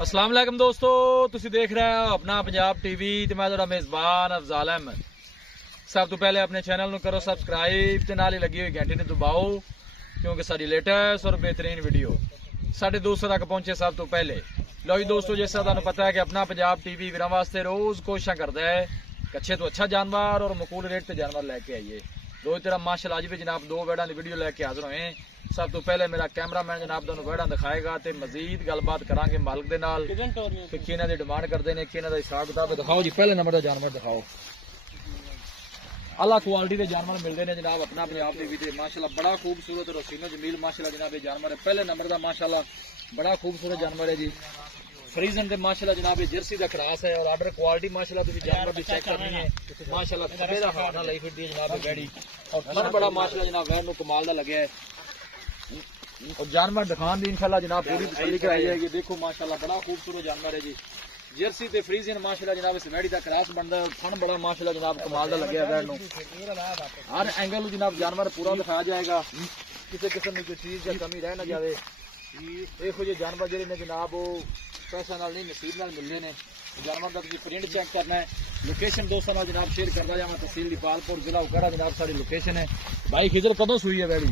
अस्सलाम वालेकुम दोस्तों, तुसी देख रहे हो अपना पंजाब टीवी ते मैं तुहाडा मेज़बान अफजाल अहमद। सब तो पहले अपने चैनल को करो सबसक्राइब ते नाल ही लगी हुई घंटी ने दबाओ क्योंकि सारी लेटेस्ट और बेहतरीन वीडियो साढ़े दोस्तों तक पहुंचे सब तो पहले। लो जी दोस्तों, जैसा तुहानू पता है कि अपना पंजाब टीवी वीरां वास्ते रोज़ कोशिश करता है कि अच्छे तो अच्छा जानवर और मकूल रेट से जानवर लैके आइए। रोज तरह माशाल्लाह अज भी जनाब दो वेड़ा की वीडियो लैके हाजिर होए। सब तो पहले मेरा कैमरामैन जनाब तुहानू वेड़ा दिखाएगा तो मजीद गलबात करांगे मालिक दे नाल कि किन्हां दी डिमांड करते हैं, किन्हां दा हिसाब किताब दिखाओ जी। पहले नंबर का जानवर दिखाओ। अला क्वालिटी के जानवर मिलते हैं जनाब अपना पंजाब टीवी ते। माशाल्लाह बड़ा खूबसूरत रसीनो जमील माशाल्लाह जनाब ये जानवर है। पहले नंबर का माशाल्लाह बड़ा खूबसूरत जानवर है जी। फ्रीजन दे माशाल्लाह जनाब ये जर्सी का क्रॉस है और आर्डर क्वालिटी माशाल्लाह तुसी जानवर भी चेक करनी है। माशाल्लाह थब्बे दा हाथ नाल लाई फिरदी है जनाब ये बैड़ी और फन बड़ा माशाल्लाह जनाब वैन नु कमाल दा लगया है। और जानवर दिखान दी इंशाल्लाह जनाब पूरी तसल्ली कराई जाएगी। देखो माशाल्लाह बड़ा खूबसूरत जानवर है जी। जर्सी ते फ्रीजन माशाल्लाह जनाब इस बैड़ी दा क्रॉस बनदा है और फन बड़ा माशाल्लाह जनाब कमाल दा लगया है वैन नु। हर एंगल नु जनाब जानवर पूरा दिखाया जाएगा, किसी किस्म की कोई चीज या कमी रह ना जाए। देखो जी जानवर जेडे ने जनाब वो पैसा नाल नहीं नसीब नाल मिलने ने। जानवर का प्रिंट चेक करना है। लोकेशन दोस्तों नाल जनाब शेयर करदा जावां। तहसील दीपालपुर जिला उकाड़ा जनाब सारी लोकेशन है। भाई खिजर कदों सुई है बैड़ी?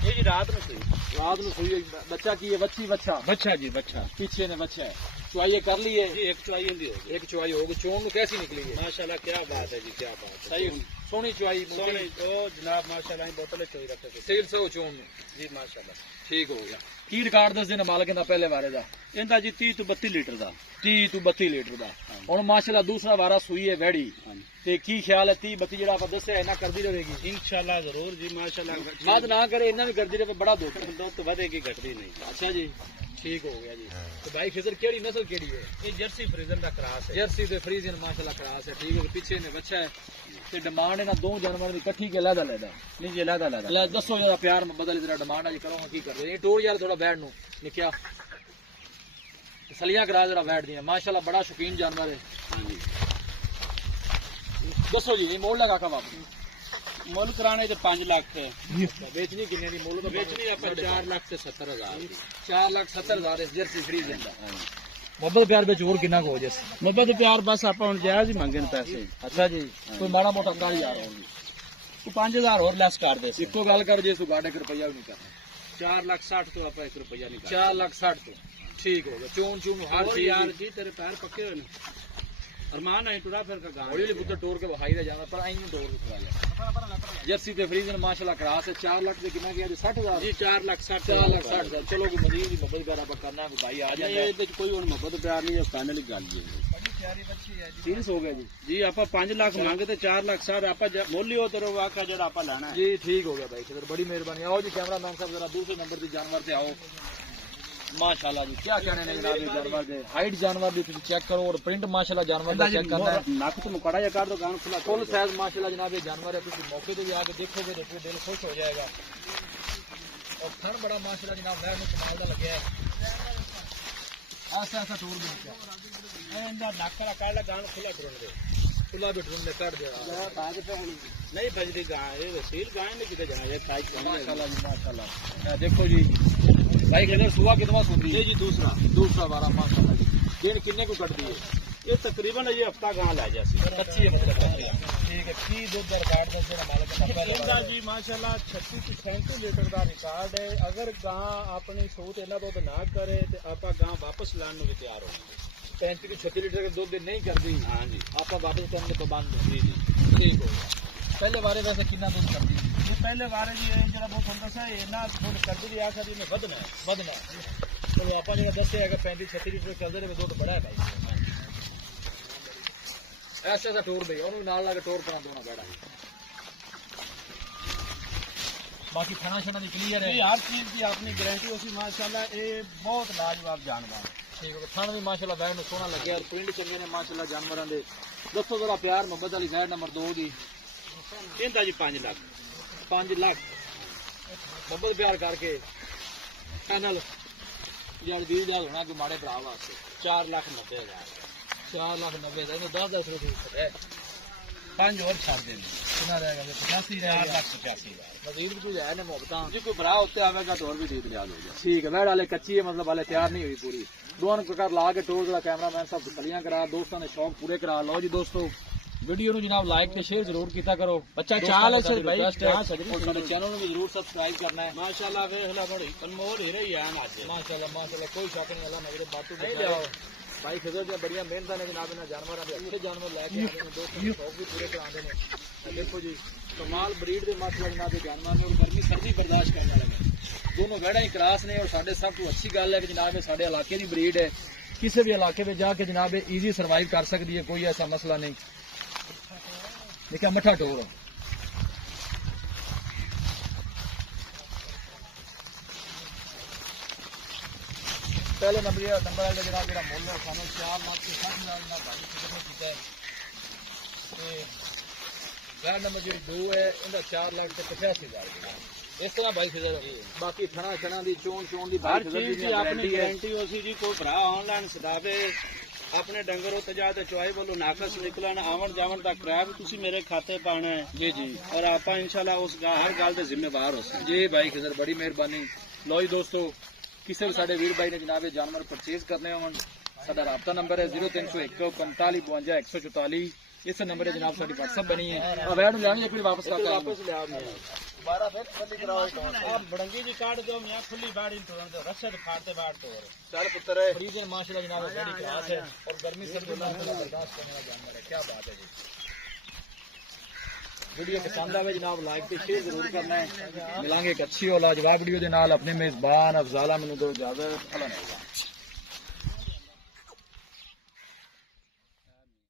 ये जी रात में सुई। रात में सुई है। बच्चा की है? बच्ची बच्चा? बच्चा जी बच्चा। पीछे ने बच्चा है। चुआई कर ली है जी, एक चुआई होगी। एक चुआई होगी। चोन कैसी निकली है? माशाल्लाह क्या बात है जी, क्या बात है। सही सोनी चुआई सोनी तो जनाब माशाल्लाह बोतल चोई रखे सेल सौ चोन जी माशाल्लाह ठीक हो गया। की रिकॉर्ड दस दिन मालिक दा पहले बारे दा? इनका जी 30 तो 32 लीटर दा। 30 तो 32 लीटर दा। हुण माशाल्लाह दूसरा वारा सुई है वैड़ी ते की ख्याल है 30 32 जेड़ा आप दस्या इना करदी रहेगी? इंशाल्लाह जरूर जी माशाल्लाह। मत ना करे इना भी करदी रहे बड़ा दुख तो बढ़ेगी घटदी नहीं। अच्छा जी ठीक हो गया जी। तो भाई खिजर केड़ी नस्ल केड़ी है? ये जर्सी फ्रीजन का क्रॉस है। जर्सी ते फ्रीजन माशाल्लाह क्रॉस है ठीक है। पीछे ने बच्चा है ते डिमांड है ना दो जानवर दी इकट्ठी के लहदा लहदा नहीं जी लहदा लहदा ले दसो जरा प्यार में बदल जरा डिमांड आज करो की कर रहे टोर यार थोड़ा बैठ नु निकया सलियां करा जरा बैठ दिया। माशाल्लाह बड़ा शौकीन जानवर है। दसो जी मोल लगा का वापस मुल कराने तो 5 लाख थे। बेचनी किन्ने दी मोल तो बेचनी अपन 4 लाख से 70,000 4,70,000 इस जर्सी फ्रीजन दा। मोहब्बत प्यार बेच और कितना को जैसे मुहब्बत प्यार बस आप जायज ही मंगे पैसे। अच्छा जी कोई माड़ा मोटा कर यार होगी तो 5,000 और लेस कर दे। इको गल कर जे तू गाड़े रुपया भी नहीं करना। 4,60,000 तो आप 1 रुपया नहीं 4,60,000 तो ठीक हो गया। चोन चून हर चीज यार जी तेरे पैर पक्के हो ना। अरमान है टुरा फिर का गांव हौली पुत्र टोर के बहाई दा जाना पर आई टोर दिखा लिया। जर्सी ते फ्रीजन माशाल्लाह क्रॉस है। 4 लाख दे कितना गया जी? 60,000 जी 4,60,000 4,60,000 चलो कोई मजीद ही मोहब्बत कर आप करना कोई भाई आ जाए ये कोई और मोहब्बत प्यार नहीं है फाइनल ही गल जी। बड़ी प्यारी बच्ची है जी। सीरियस हो गया जी। जी आप 5 लाख मांगे तो 4,60,000 आप मोली हो तेरे वाका जेड़ा आप लेना है जी ठीक हो गया भाई खिदर बड़ी मेहरबानी। आओ जी कैमरामैन साहब जरा दूसरे नंबर के जानवर से आओ। माशाल्लाह जी क्या कहने ने जनाब जानवर दे हाइट जानवर भी चेक करो और प्रिंट माशाल्लाह जानवर का चेक करना है। नाक तो मुकड़ा या कर दो गान खुला फुल साइज माशाल्लाह जनाब ये जानवर है। किसी मौके पे भी आके देखोगे तो दिल खुश हो जाएगा। और थन बड़ा माशाल्लाह जनाब मैं कमाल दा लगया है। ऐसा ऐसा टूर भी क्या इंदा नाक का काला गान खुला ढूंढ दे खुला भी ढूंढने कर दे नहीं भजदी गाय ये वसील गाय ने किधर जाना ये काई माशाल्लाह जी माशाल्लाह। देखो जी भाई किधर सुबह कितना सुनती है जी? दूसरा वारा माशाल्लाह जी। दिन किन्ने को कटती है? ये तकरीबन ये हफ्ता गां ला जासी कच्ची है मतलब ठीक है। की दूध रिकॉर्ड दस देना मालिक का इंदा जी माशाल्लाह 36 से 37 लीटर का रिकॉर्ड है। अगर गां अपनी सूत इना दूध ना करे तो आप गां वापस लाने को तैयार हो। 35 से 36 लीटर का दूध नहीं करती हाँ जी आप वापस करने के बाद जी जी ठीक हो गया। पहले बारे वैसे कितना दूध करती है? ये पहले बारे जी जरा बहुत सुंदर सा इना दूध करती भी आखा जी में ਵਧਣਾ तो ਆਪਾਂ ਜਿਹੜਾ ਦੱਸਿਆ ਹੈਗਾ 35 36 ਲੀਟਰ ਚੱਲਦੇ ਰਹੇ ਦੁੱਧ ਬੜਾ ਹੈ ਭਾਈ। ऐसा ऐसा टोर दे ਉਹਨੂੰ ਨਾਲ ਲਾ ਕੇ ਟੋਰ ਕਰਾਂ ਦੋਣਾ ਬੜਾ। बाकी खाना शाना भी क्लियर है। हर चीज की अपनी गारंटी होती माशाल्लाह। ये बहुत लाजवाब जानवर ठीक है। खाना भी माशाल्लाह बैठ में सोना लगे और प्रिंट चंगे ने माशाल्लाह जानवरों के। दसो जरा प्यार मोहब्बत वाली गाय नंबर 2 दी इनका जी 5 लाख 5 लाख मोहब्बत प्यार करके चैनल यार 20,000 होना कि माड़े भरा वास्ते 4,90,000 4,90,000 10 10 रुपये है। 5 और छड़ देने कितना रहेगा 85 4 रहेगा। लाख 85,000 मजीद भी कुछ है ना मोहब्बतां जी कोई भरा उत्ते आवेगा तो और भी दे दिया जाएगा ठीक है। वैड वाले कच्ची है मतलब वाले तैयार नहीं हुई पूरी। दोनों प्रकार ला के टोर का कैमरामैन साहब तसलियां करा दोस्तों ने शौक पूरे करा। लो जी दोस्तों वीडियो ਨੂੰ जनाब लाइक ते शेयर जरूर कीता करो। बच्चा दोस्तों चाल ने है साडी भाई, रिक्वेस्ट है कहाँ सजनी और साडे चैनल ਨੂੰ भी जरूर सब्सक्राइब करना है। माशाल्लाह वेख ला बड़ी अनमोल हीरे ही आन आज माशाल्लाह माशाल्लाह कोई शक नहीं अल्लाह नजर बातों नहीं बचाए। लियाओ भाई खजर दी बड़ियां मेहनतां ने जनाब इन्हां जानवरां दे अच्छे जानवर लेके आंदे ने दोस्तों ने शौक भी पूरे करांदे ने। ते देखो जी कमाल ब्रीड दे माशाल्लाह जनाब दे जानवर ने और गर्मी सर्दी बर्दाश्त करने वाले ने। दोनों वेड़ा ही क्रास ने और साडे सब तो अच्छी गल है कि जनाब ये साडे इलाके दी ब्रीड है। किसी भी इलाके में जाके जनाब इजी सर्वाइव कर सकती है, कोई ऐसा मसला नहीं। देखिए मठा टोर पहले नंबर वाले जनाब मेरा मुल है सानू 4 लाख के 60,000 ना भाई कितने कीता है ते गैर नंबर जी 2 है इंदा 4 लाख ते 85,000 इस तरह भाई फिर बाकी थना छना दी चोन दी हर भाई चीज की अपनी गारंटी होसी जी कोई भरा ऑनलाइन सदावे अपने डंगर उत्ते जा ते चुआई बोलो नाकस निकलन आवन जावन दा किराया भी तुसी मेरे खाते पाना है जी जी और आपा इंशाल्लाह उस हर गल दे जिम्मेवार हो सी जी भाई खजर बड़ी मेहरबानी। लो जी दोस्तों किसी भी साडे वीर भाई ने जनाब ये जानवर परचेज करने होन साडा राब्ता नंबर है 0301 45 52 144। इस नंबर है जनाब साडी व्हाट्सएप बनी है। और वैड लेनी एक वापस का वापस ले आओ दोबारा फिर फली कराओ आप बड़ंगी जी काट दो मियां खुली बाड़ी तोड़ दो रस्से फाड़ते बाड़ तोड़ चल पुत्र फ्रीजन माशाल्लाह जनाब बड़ी क्लास है और गर्मी सर्दी में बर्दाश्त करने वाला जानवर है। क्या बात है जी। वीडियो पसंद आवे जनाब लाइक ते शेयर जरूर करना है। मिलांगे एक अच्छी और लाजवाब वीडियो दे नाल। अपने मेजबान अफजाला मैनू दो इजाजत। अल्लाह ने